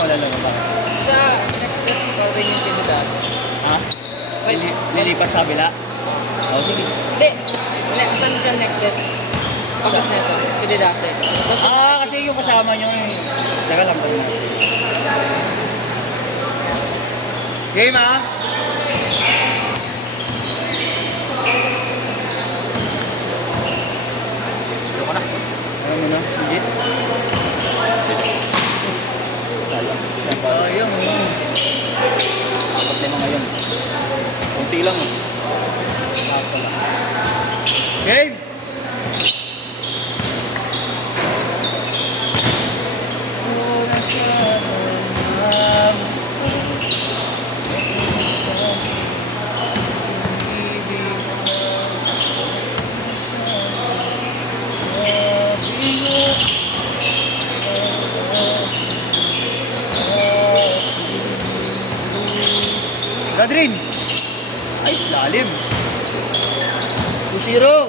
wala lang ba? Sa next set, rin yung sinunod. Ha? Lilipat sa kabila? Oo, sige. Hindi. Saan siya next set? Pagkas na ito. Pwede dase. Kasi yung kasama nyo eh. Teka lang. Game ha? Ito ko na. Ano mo na? Higit? Sayang. Apat na ngayon. Kunti lang eh. Game! Gadrin! Ay, lalim! 2-0!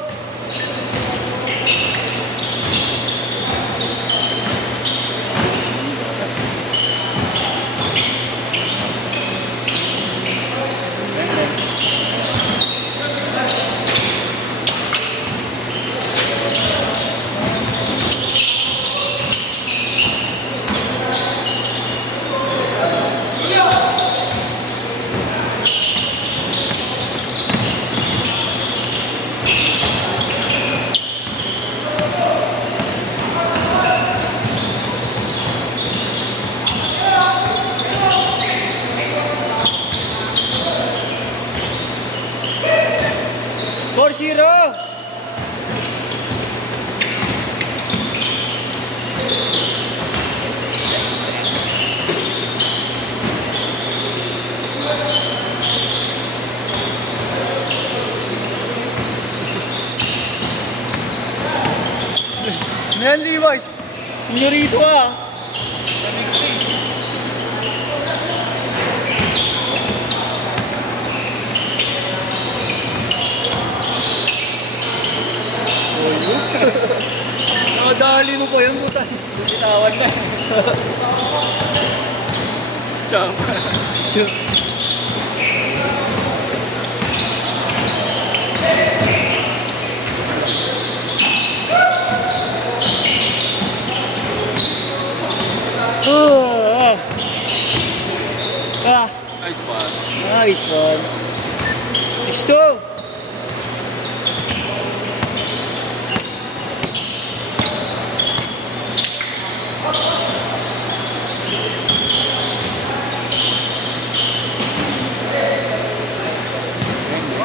Yan, Levi's. Senyorito ah. Nakadali mo po yan, puta. Bitawan na. Cham. Nice one. Nice one. 6-2.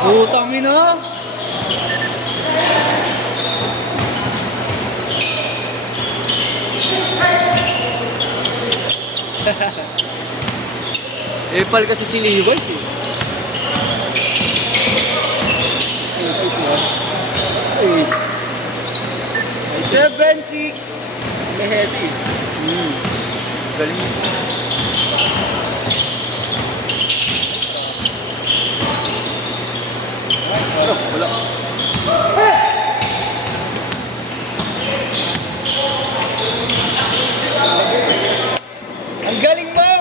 Putang ina. Epal kasi si Levi's eh. Nice. 7-6. Mehesi. Galing. Wala. Ang galing mo!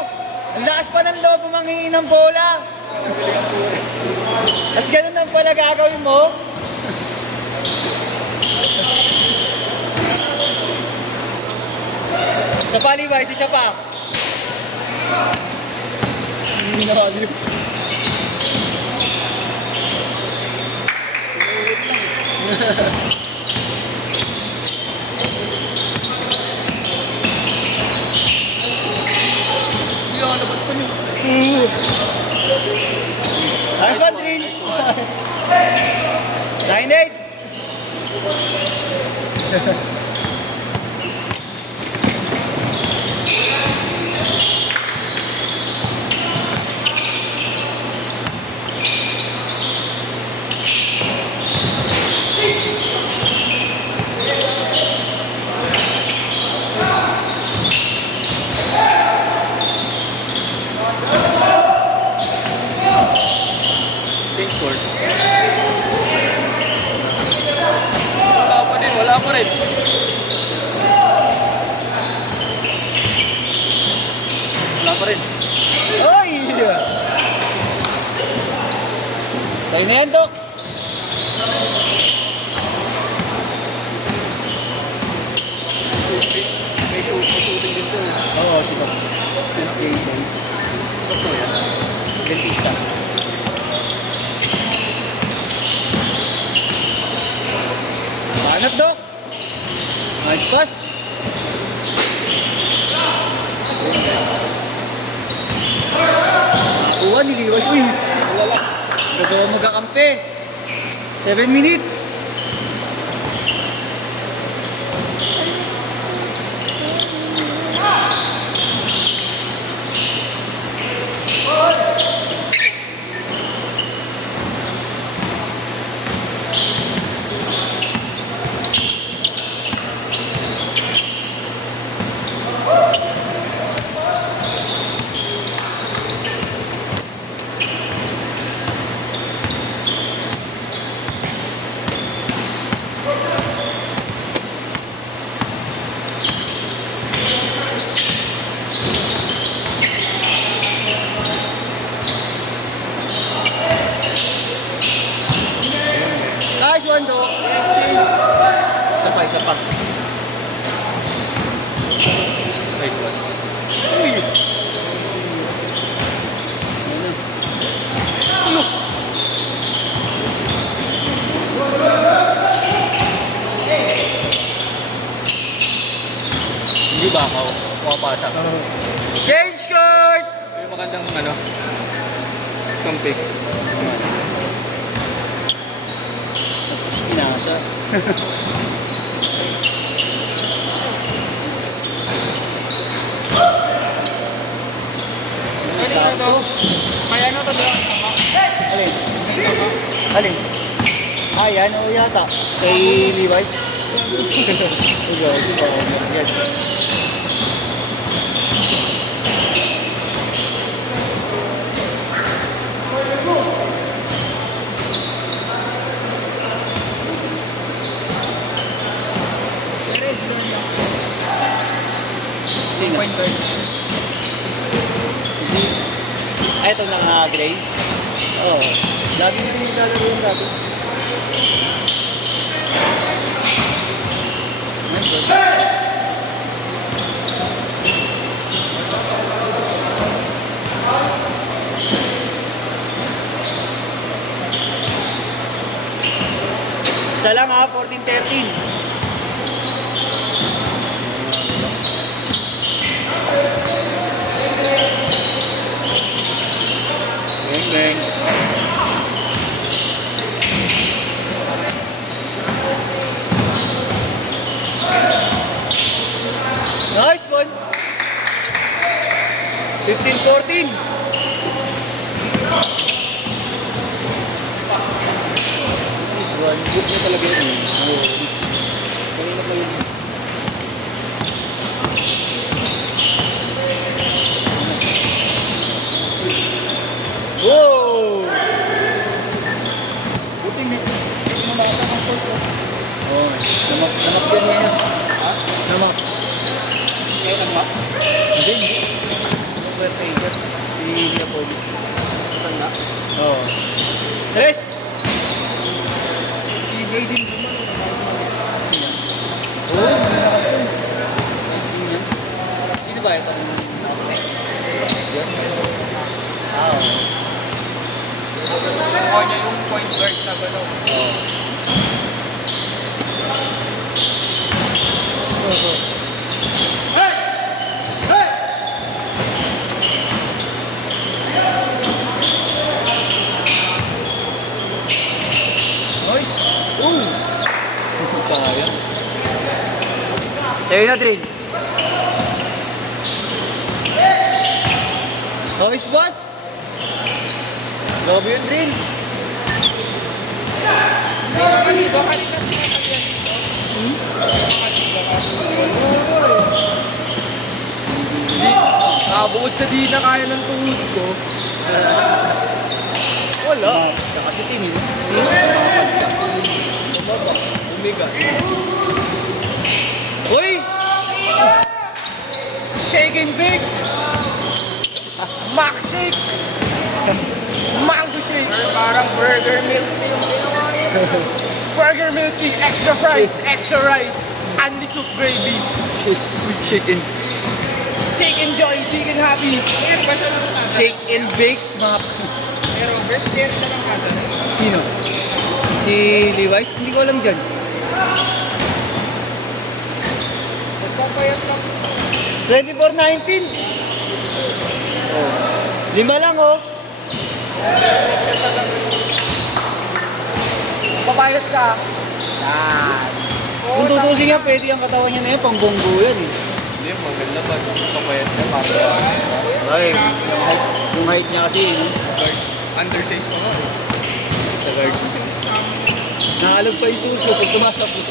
Ang lakas pa ng loob manghingi ng bola. Tapos ganun lang pala gagawin mo. Sa palibay, si siya pa. Hindi na kaliw. Labas pa niyo. Nice one, Trin. 9-8. Score. Wala pa rin. Ay! Sa'yo na yan, Dok. May shooting din to. Oo, si Dok. Si Jason. Doktor yan. Dentista. Hanap, Dok. Nice pass. Nakakuha, niliwas. Uy! Wala. Gagawa magkakampi. 7 minutes. Nice one, Dok. Isa pa, isa pa. Nice one. Uy! Hindi ba ako? Pumapasa. Change court! Yung magandang ano, kampi. Tapos pinasa. Pwede na to. Kaya na to doon. Alin? Alin? Ah, yan o yata. Kay Levi's. Ikaw, ikaw. Yes. Sino? Ay, ito naka-gray? Oo. Lagi na yung naglalaro yung dati. Nice one. Isa lang ha, 14-13. Bang, bang. Nice one. 15-14. Nice one. Good niya talaga yun. Oo. Kanina pa yun. Wow! Buti may mamata ng court. Oh, namak yan ngayon. Ha? Namak. Kaya ano ba? Hindi, hindi. Overtaker. Si Leopoldo. Tanda. Oo. Tres! Si Brady naman. Oo, malakas yun. Sino ba ito? Ah, oo. Kuha niya yung point guard na gano'n. Oo. Nice! Ooh! Sayang. Sa'yo na, Trin. Nice, boss! Grabe yun, Trin. Kanina Bukod sa di na kaya ng tuhod ko. Wala. Kasi tingin. Umiga. Uy! Shake and bake! Max shake! Mango shake! Parang burger milk tea yung ginawa niya. Burger milk tea, extra fries, extra rice, only soup gravy. With chicken. Chicken joy, chicken happy. Shake and bake, mga Pero birthday na lang kasi. Sino? Si Levi's? Hindi ko alam dyan. Nagpapayat lang. 24.19. Oh. 5 lang oh. Papayat ka. Yan. Kung tutusin nga, pwede ang katawan niya na yan, pang bonggo yan eh. Hindi, maganda ba? Papayat ka para Ay, yung height niya kasi, no? undersize pa nga. Sa guard. Naalog pa yung suso pag tumatakbo.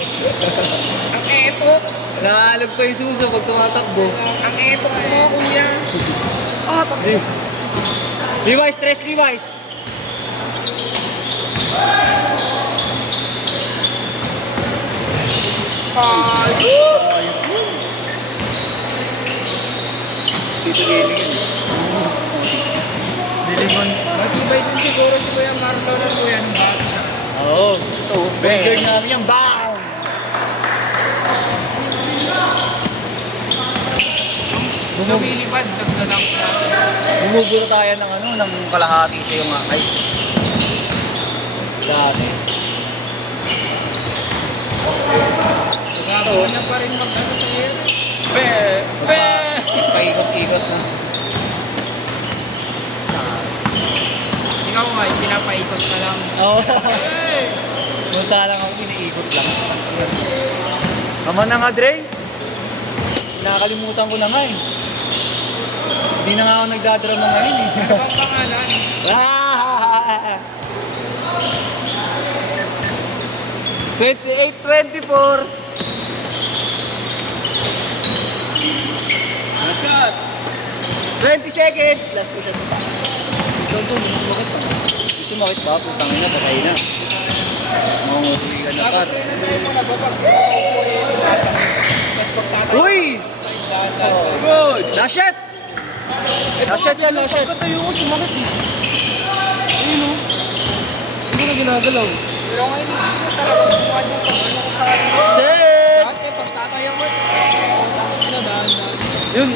Ang eto, Naalog pa yung suso pag tumatakbo. ang eto mo, kuya. Ah, Di- Levi's, stress Levi's. Dito giling yan. Dilimon. Matibay din siguro si Kuya Marlon at Kuya nung bata siya. Oo. Ito, burger namin yan. Bang! Lumilipad, nagdalang natin. Bumuburo tayo ng ano, ng kalahati siya yung height. Dati. Gagawin na pa rin mag-ano sa air. Be! Be! Paikot-ikot na. Ikaw nga, pinapaikot ka lang. Oo. Hey! Punta lang ako, iniikot lang. Tama na nga, Dre. Nakakalimutan ko na nga eh. Hindi na nga ako nagdadrama ngayon eh. Ano bang pangalan? Ah! 28-24. Last shot! 20 seconds. Last 2 shots pa. Ikaw to, sumakit pa. Sumakit ba? Putang ina, patay na. Manguli ka na, Pat. Uy! Good! Last shot! Last shot yan, last shot. Pagkatayo ko, sumakit eh. Ayun o. Hindi ko na ginagalaw. Pero ngayon, hindi ko talaga gumawa yung pag-ano ko sa akin. Set! Dati, pagtatayo mo, ano, daan-daan. Yun,